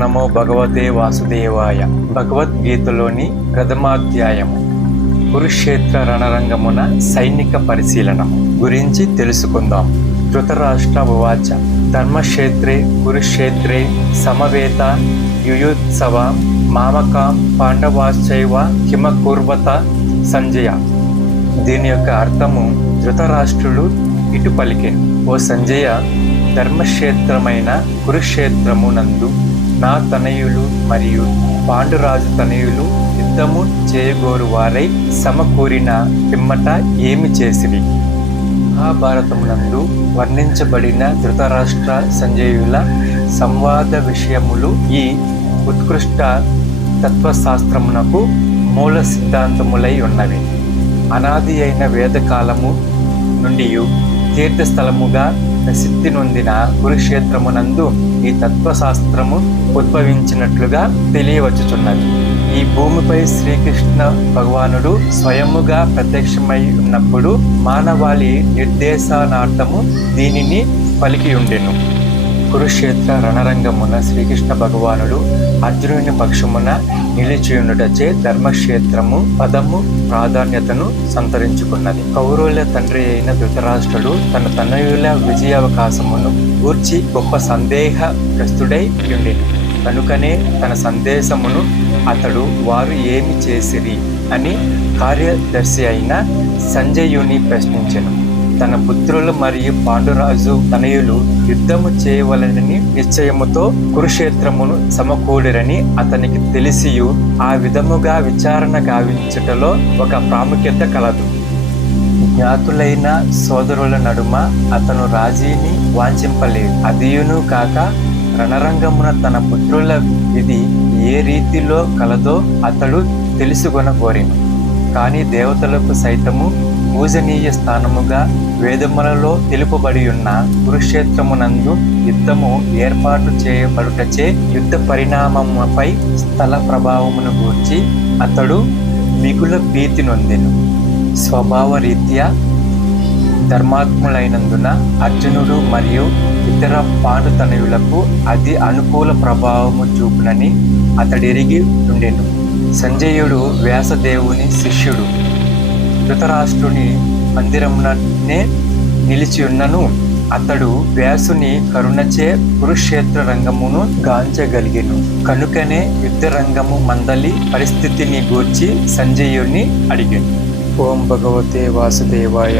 నమో భగవతే వాసుదేవాయ. భగవద్గీతలోని ప్రథమాధ్యాయము కురుక్షేత్ర రణరంగమున సైనిక పరిశీలన గురించి తెలుసుకుందాం. ధృతరాష్ట్ర ఉవాచ ధర్మక్షేత్రే కురుక్షేత్రే సమవేత యుయుత్సవ మామకాం పాండవాశ్చైవ కిమకుర్వత సంజయ. దీని యొక్క అర్థము, ధృతరాష్ట్రులు ఇటు పలికెను, ఓ సంజయ, ధర్మక్షేత్రమైన కురుక్షేత్రమునందు నా తనయులు మరియు పాండురాజు తనయులు యుద్ధము చేయగోరు వారై సమకూరిన పిమ్మట ఏమి చేసిరి? మహాభారతమునందు వర్ణించబడిన ధృతరాష్ట్ర సంజయుల సంవాద విషయములు ఈ ఉత్కృష్ట తత్వశాస్త్రమునకు మూల సిద్ధాంతములై ఉన్నవి. అనాది అయిన వేదకాలము నుండి తీర్థస్థలముగా ప్రసిద్ధి నొందిన కురుక్షేత్రమునందు ఈ తత్వశాస్త్రము ఉద్భవించినట్లుగా తెలియవచ్చుచున్నది. ఈ భూమిపై శ్రీకృష్ణ భగవానుడు స్వయముగా ప్రత్యక్షమై ఉన్నప్పుడు మానవాళి నిర్దేశానార్థము దీనిని పలికి ఉండెను. కురుక్షేత్ర రణరంగమున శ్రీకృష్ణ భగవానుడు అర్జునుని పక్షమున నిలిచియుండుటచే ధర్మక్షేత్రము పదము ప్రాధాన్యతను సంతరించుకున్నది. కౌరవుల తండ్రి అయిన ధృతరాష్ట్రుడు తన తనయుల విజయావకాశమును గూర్చి గొప్ప సందేహగ్రస్తుడై ఉండెను. కనుకనే తన సందేశమును అతడు వారు ఏమి చేసిరి అని కార్యదర్శి అయిన సంజయుని ప్రశ్నించెను. తన పుత్రులు మరియు పాండురాజు తనయులు యుద్ధము చేయవలనని నిశ్చయముతో కురుక్షేత్రమును సమకూడిరని అతనికి తెలిసియు ఆ విధముగా విచారణ గావించుటలో ఒక ప్రాముఖ్యత కలదు. జ్ఞాతులైన సోదరుల నడుమ అతను రాజీని వాంఛింపలేదు. అదియును కాక రణరంగమున తన పుత్రుల విధి ఏ రీతిలో కలదో అతడు తెలుసుకొనగోరెను. కానీ దేవతలకు సైతము పూజనీయ స్థానముగా వేదములలో తెలుపబడి ఉన్న కురుక్షేత్రమునందు యుద్ధము ఏర్పాటు చేయబడుటచే యుద్ధ పరిణామముపై స్థల ప్రభావమును గూర్చి అతడు మిగుల భీతి నొందెను. స్వభావ రీత్యా ధర్మాత్ములైనందున అర్జునుడు మరియు ఇతర పాండుతనయులకు అది అనుకూల ప్రభావము చూపునని అతడెరిగి ఉండెను. సంజయుడు వ్యాసదేవుని శిష్యుడు. ధృతరాష్ట్రుని మందిరముననే నిలిచి ఉన్నను అతడు వ్యాసుని కరుణచే కురుక్షేత్ర రంగమును గాంచగలిగెను. కనుకనే యుద్ధ రంగము మందలి పరిస్థితిని గూర్చి సంజయుని అడిగాను. ఓం భగవతే వాసుదేవాయ.